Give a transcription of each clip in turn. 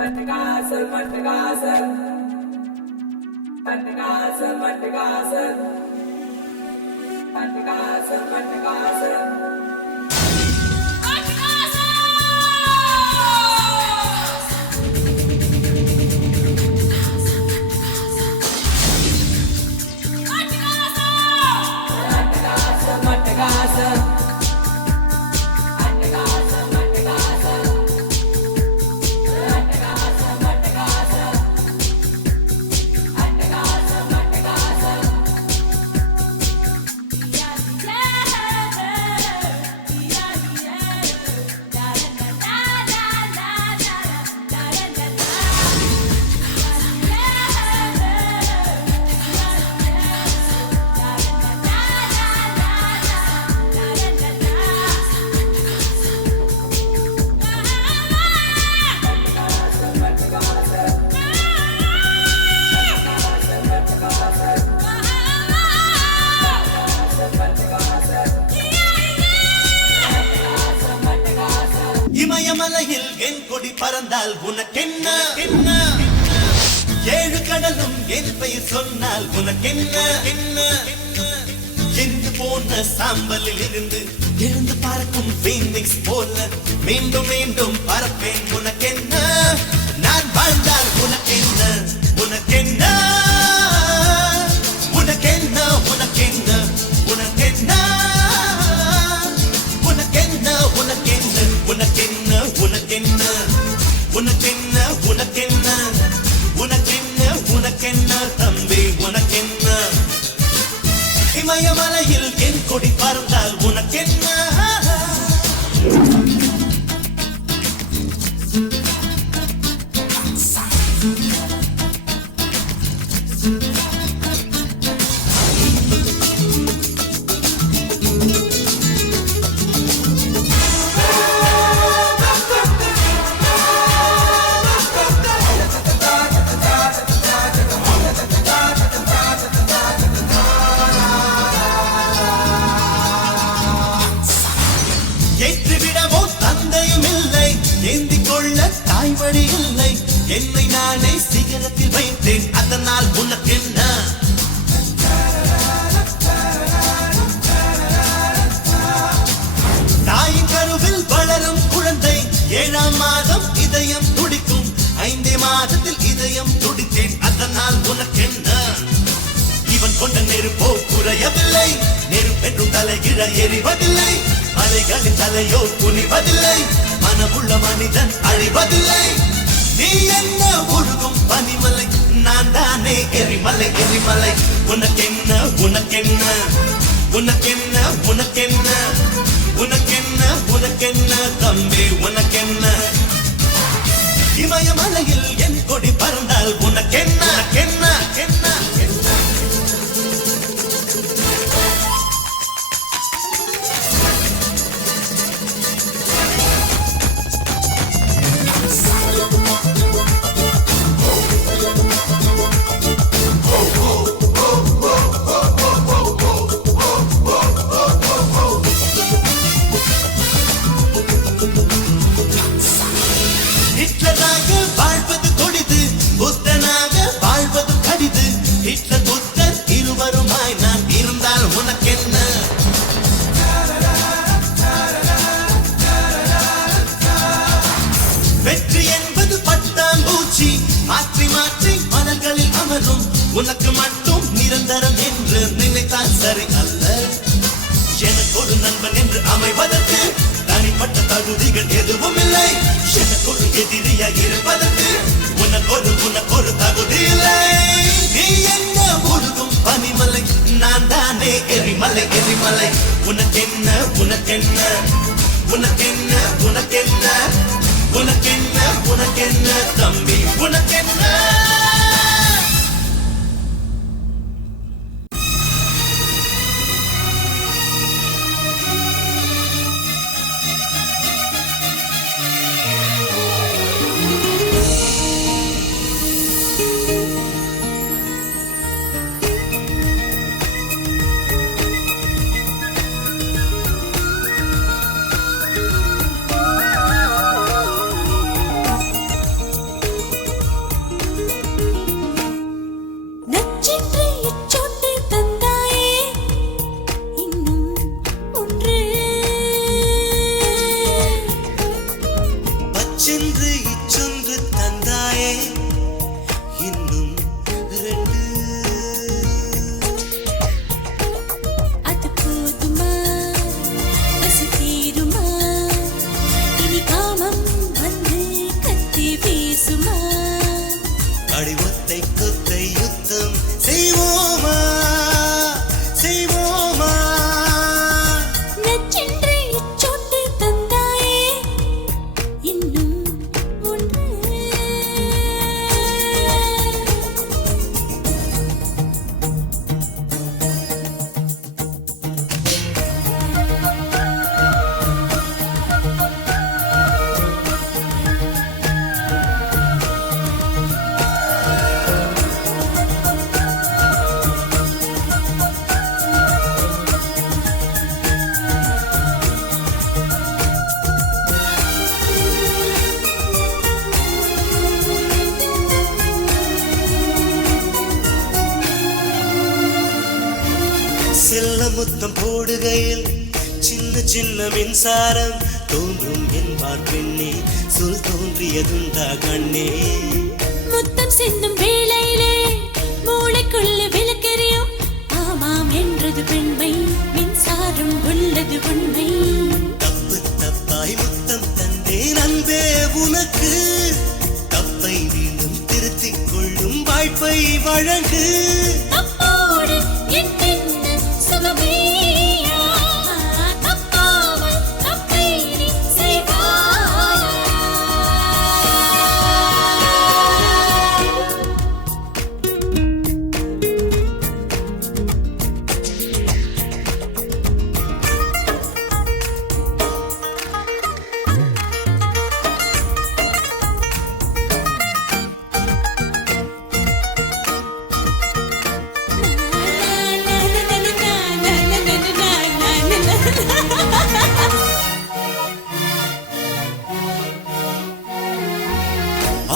Matagasar, Matagasar, Matagasar, Matagasar, Matagasar, Matagasar. இமயமலையில் என் கொடி பறந்தால் உனக்கென்ன என்ன? ஏழு கடலும் என் பெயர் சொன்னால் உனக்கென்ன என்ன? எரிந்து போன சாம்பலில் இருந்து எழுந்து பறக்கும் பீனிக்ஸ் போல மீண்டும் மீண்டும் பறப்பேன் உனக்கென்ன? நான் வாழ்ந்தால் உனக்கென்ன உனக்கென்ன உனக்கென்ன உனக்கென்ன உனக்கென்ன உனக்கென்ன உனக்கென்ன உனக்கென்ன உனக்கென்ன உனக்கென்ன உனக்கென்ன உனக்கென்ன உனக்கென்ன தம்பி உனக்கென்ன? இமயமலையில் என் கொடி பறந்தால் உனக்கென்ன? ஏற்றிவிடவோ தந்தையும் இல்லை, ஏந்திக் கொள்ள தாய்மடி இல்லை. என்னை நானே சிகரத்தில் வைத்தேன், அதனால் உனக்கென்ன? தாயின் கருவில் வளரும் குழந்தை 7ஆம் மாதம் இதயம் துடிக்கும். 5 மாதத்தில் இதயம் துடித்தேன், அதனால் உனக்கென்ன? இவன் கொண்ட நெருப்போ குறையவில்லை, நெருப்பென்றும் தலைகிழ எரிவதில்லை. மலைகளின் தலையோ குனிவதில்லை, மனமுள்ள மனிதன் அழிவதில்லை. நீ என்ன உருகும் பனிமலை, நான் தானே எரிமலை எரிமலை. உனக்கென்ன உனக்கென்ன உனக்கென்ன உனக்கென்ன உனக்கென்ன உனக்கென்ன தம்பி உனக்கென்ன? இமயமலையில் என் கொடி பறந்தால் உனக்கென்ன என்ன என்ன என்ன? ஹிட்லராக வாழ்வது கொடிது, புத்தனாக வாழ்வது கடிது. ஹிட்லர் புத்தர் இருவருமாய் நான் இருந்தால் உனக்கென்ன? வெற்றி என்பது பட்டாம்பூச்சி, மாற்றி மாற்றி மலர்களில் அமரும். உனக்கு மட்டும் நிரந்தரம் என்று நினைத்தால் சரி அல்ல. எனக்கு ஒரு நண்பன் என்று அமைவதற்கு தனிப்பட்ட தகுதிகள் எதுவும் இல்லை. எனக்கு ஒரு எதிரியாக இருப்பதற்கு உனக்கொரு தகுதி இல்லை. நீ என்ன உருகும் பனிமலை, நான் தானே எரிமலை எரிமலை. உனக்கென்ன உனக்கென்ன உனக்கென்ன உனக்கென்ன உனக்கென்ன உனக்கென்ன தம்பி உனக்கென்ன? முத்தம் போடுகையில் சின்ன சின்ன மின்சாரம் தோன்றும் என்பார் பெண்ணே, சொல் தோன்றியதுண்டா கண்ணே? முத்தம் சிந்தும் வேளையிலே மூளைக்குள்ள விளக்கெறியும், ஆமாம் என்றது பெண்மை, மின்சாரம் உள்ளது உண்மை. தப்பு தப்பாய் முத்தம் தந்தேன் அன்பே உனக்கு, தப்பை மீண்டும் திருத்திக் கொள்ளும் வாய்ப்பை வழங்கு. தப்போடு என்னென்ன சுகமேயா, தப்பாமல் தப்பை நீ செய்வாய்.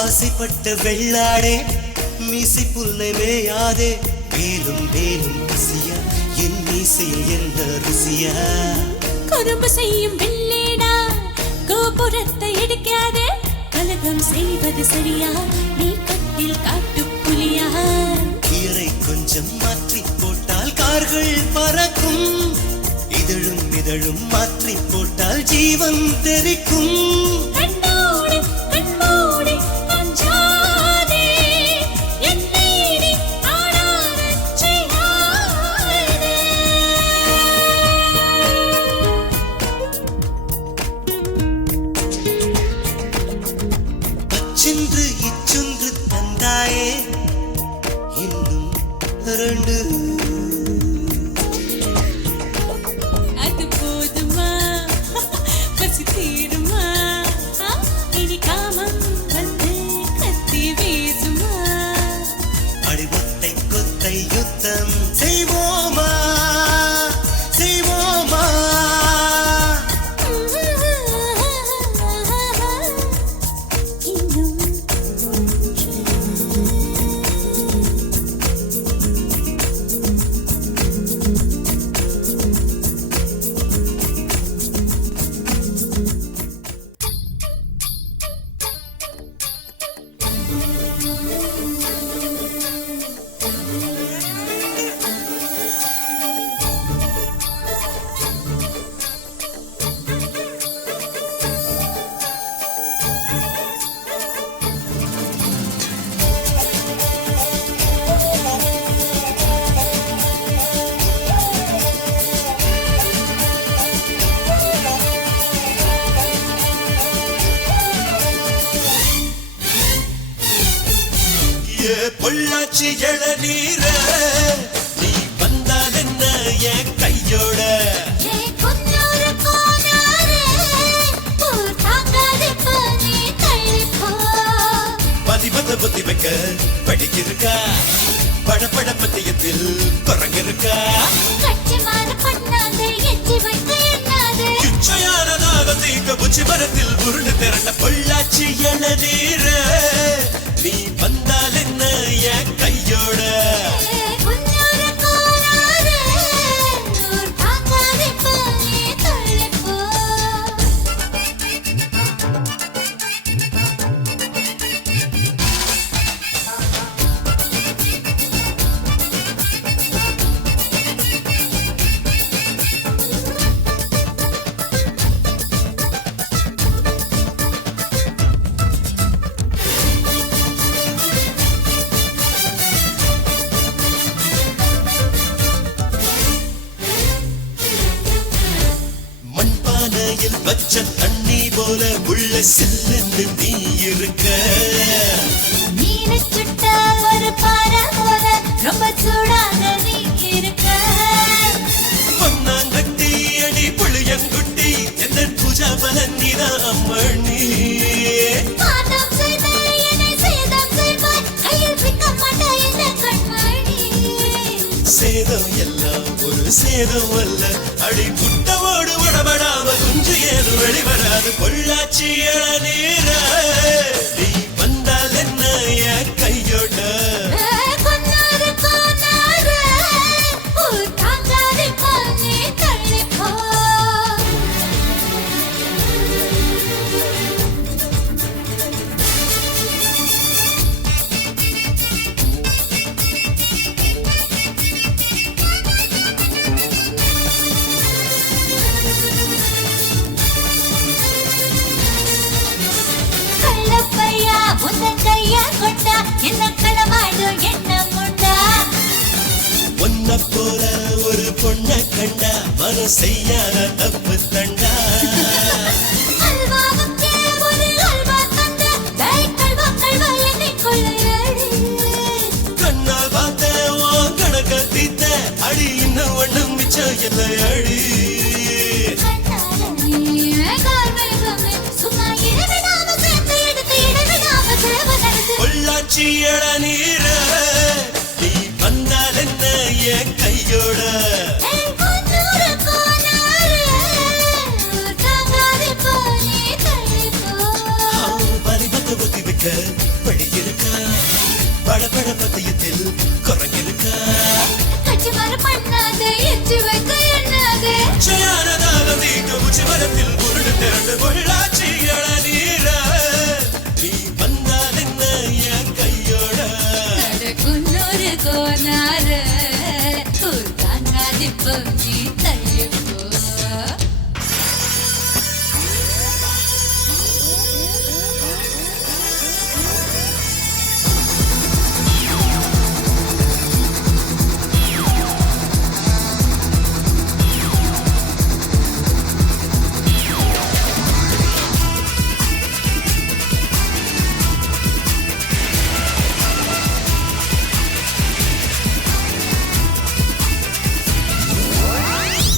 ஆசைப்பட்ட வெள்ளாடே மீசை புல்லை மேயாதே, மேலும் மேலும் ருசியா என் மீசையில் என்ன ருசியா? குறும்பு செய்யும் வெள்ளேடா கோபுரத்தை எடுக்காதே, கலகம் செய்வது சரியா நீ கட்டில் காட்டு புலியா? கீரை கொஞ்சம் மாற்றி போட்டால் கார்கள் பறக்கும், இதழும் இதழும் மாற்றி போட்டால் ஜீவன் தெரிக்கும். கண்ணோடு கண்ணோடு அஞ்சாதே, என்னை நீ ஆடாதச் செய்யாதே. அச்சென்று இச்சொன்று தந்தாயே இன்னும் ரெண்டு. அது போதுமா, பசி தீருமா, இனி காமம் வந்து கத்தி வீசுமா? அடிவத்தை கொத்தை யுத்தம் செய்வோமா செய்வோமா? இன்னும் ஏ பொள்ளாச்சி இளநீர நீ வந்தால் என்ன என் கையோட? பொன்னூறு கோனாரே ஊர் தாங்காதே போனே தள்ளிப்போ. பதிபத புத்தி வைக்க படிக்கிருக்கா, படபட பத்தியத்தில் குரங்கிருக்கா? கட்சி மாற பண்ணாதே, எச்சி வைக்க எண்ணாதே. இச்சையானதாக தீக்க புச்சி மரத்தில் உருண்டு திரண்ட பொள்ளாச்சி இளநீர நீ வந்தால் என்ன என் கையோட? பொன்னூறு கோனாரே ஊர் தாங்காதே போனே தள்ளிப்போ. மண்பானையில் வச்ச தண்ணி போல உள்ள செல்லென்று நீ இருக்க. நீரை சுட்ட ஒரு பாறை போல ரொம்ப சூடாக நீ இருக்க. பொன்னாங்கட்டி அடி புளியங்குட்டி என்ன பூஜா பலன் நீதான் அம்மணி. பாதம் செய்த என்னை சேதம் செய்வாய், கையில் சிக்க மாட்டாய் இந்த கண்மணி. சேதம் எல்லாம் ஒரு சேதம் அல்ல, அடி புட்டவோடு உடபடாம குஞ்சு ஏது வெளிவராது. பொள்ளாச்சி இளநீர நீ வந்தால் என்ன என் கையோட? கொன்னாரு கொன்னாரு ஊர் தாங்காதே போனே யாரும் செய்யாத தப்பு தண்டா அல்வாவுக்கே ஒரு அல்வா தந்த கல்வா கல்வா என்னை கொள்ளையடி கண்ணால் பார்த்த உன் கணக்க தீத்த அடி இன்னும் ஒண்ணும் மிச்சம் இல்லை அடி பொள்ளாச்சி இளநீர நீ வந்தால் என்ன என் கையோட பரிபத்த புத்தி வைக்க படி இருக்கா படபட பத்தியத்தில் குறைஞ்சிருக்கா ஜயானதாக தீக்க உச்சி மரத்தில் உருண்டு திரண்டு பொள்ளாச்சி இளநீர நீ வந்தால் என்ன என் கையோட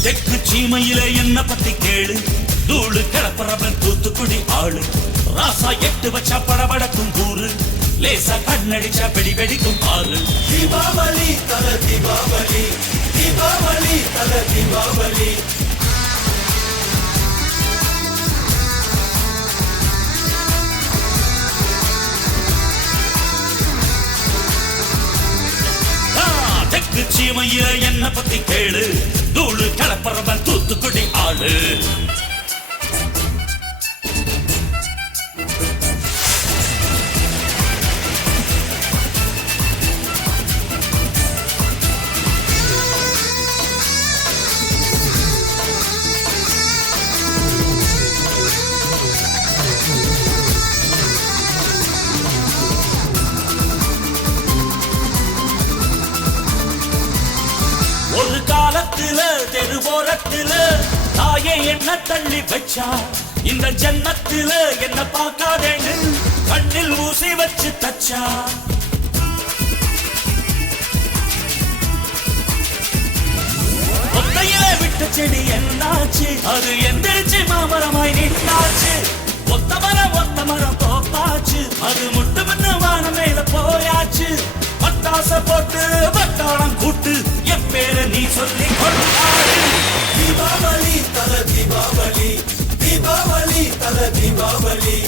தெற்கு சீமையில என்ன பத்தி கேளு தூளு கிளப்புறவன் தூத்துக்குடி ஆளு ராசா எட்டு வச்சா படபடக்கும் கூறு லேசா கண்ணடிச்சா வெடி வெடிக்கும் ஆளு தீபாவளி தல தீபாவளி தீபாவளி தல தீபாவளி தெற்கு சீமையில என்ன பத்தி கேளு தூளு கிளப்புறவன் தூத்துக்குடி ஆளு ஒரு காலத்துல தெருவோரத்துல தாயே என்ன தள்ளி வச்சா இந்த ஜன்னத்துல என்ன பார்க்காதேன்னு கண்ணில் ஊசி வச்சு தச்சா ஒத்தையில விட்ட செடி என்னாச்சு அது எந்திரிச்சு மாமரமாய் நின்னாச்சு ஒத்த மரம் தோப்பாச்சு அது முட்டு முன்னு வானம் மேல போயாச்சு பட்டாச போட்டு பட்டாளம் கூட்டு என் பேரை நீ சொல்லி கொண்டாடு தீபாவளி தல தீபாவளி தீபாவளி தல தீபாவளி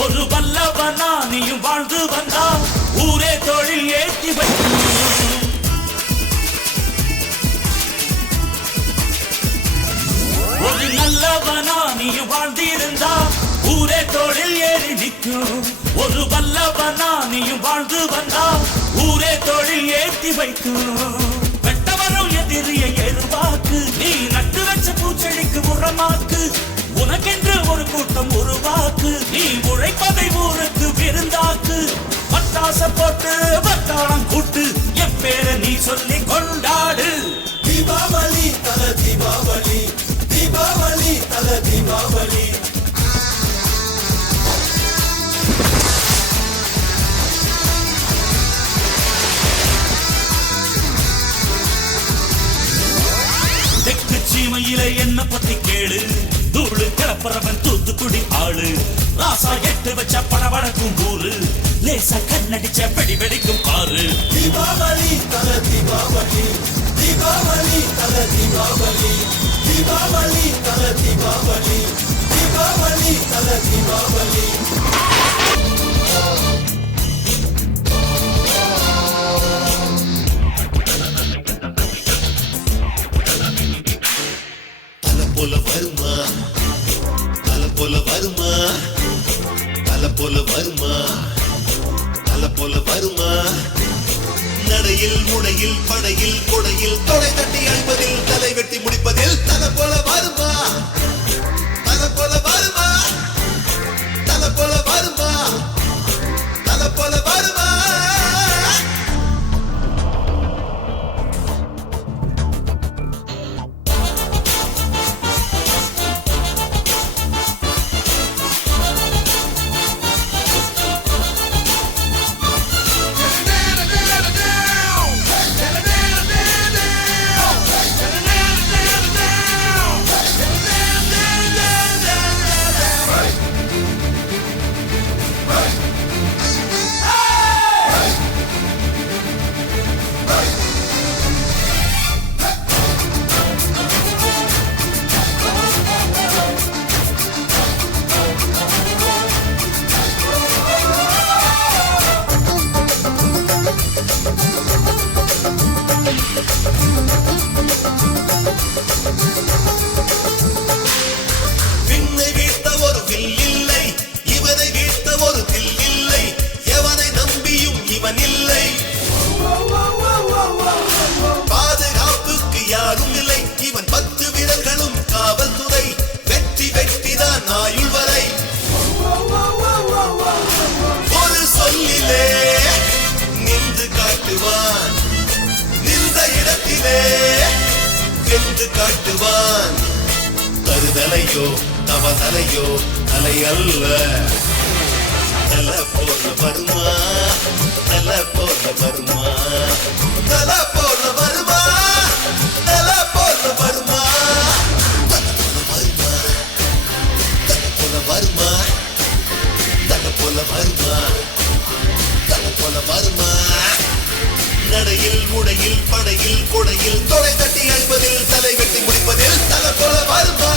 ஒரு வல்லவனா நீயும் வாழ்ந்து வந்தா ஊரே தொழில் ஏற்றி வைக்கும் ஒரு நல்லவனா நீயும் வாழ்ந்திருந்தா ஊரே தொழில் ஏறி நிற்கும் ஒரு வல்லவனா நீயும் வாழ்ந்து வந்தா ஊரே தொழில் ஏற்றி வைக்கும் வெட்டவரும் எதிரிய எருவாக்கு நீ நட்டு வச்ச பூச்செடிக்கு உரமாக்கு உனக்கென்று ஒரு கூட்டம் உருவாக்கு நீ உழைப்பதை ஊருக்கு விருந்தாக்கு பட்டாச போட்டு பட்டாளம் கூட்டு என் பேரை நீ சொல்லி கொண்டாடு தீபாவளி தல தீபாவளி தீபாவளி தல தீபாவளி என்ன பத்தி கேளு தூளு கிளப்புறவன் தூத்துக்குடி ஆளு ராசா எட்டு வச்ச படபடக்கும் ஊரு லேசா கண்ணடிச்ச வெடி வெடிக்கும் ஆறு தீபாவளி தல தீபாவளி தீபாவளி தல தீபாவளி தீபாவளி தல தீபாவளி தீபாவளி தல தீபாவளி தல போல வருமா தல போல வருமா தல போல வருமா தல போல வருமா நடையில் முடையில் படையில் கொடையில் தொடை தட்டி அழிப்பதில் தலை வெட்டி முடிப்பதில் தல போல வருமா தல போல வருமா தல போல வருமா தல போல வருமா விண்ணை வீழ்த்த ஒரு வில் இல்லை இவனை வீழ்த்த ஒரு தில் இல்லை எவனை நம்பியும் இவன் இல்லை பாதுகாப்புக்கு யாரும் இல்லை இவன் 10 விரல்களும் காவல்துறை வெற்றி வெற்றிதான் ஆயுள் வரை ஒரு சொல்லிலே நின்று காட்டுவான் நின்ற இடத்திலே வென்று காட்டுவான் தருதலையோ தவதலையோ தலை அல்ல தல போல வருமா தல போல வருமா தல போல வருமா தல போல வருமா தல போல வருமா தல போல வருமா தல போல வருமா நடையில் முடையில் படையில் கொடையில் தொடை தட்டி அழிப்பதில் தலை வெட்டி முடிப்பதில் தல போல வருமா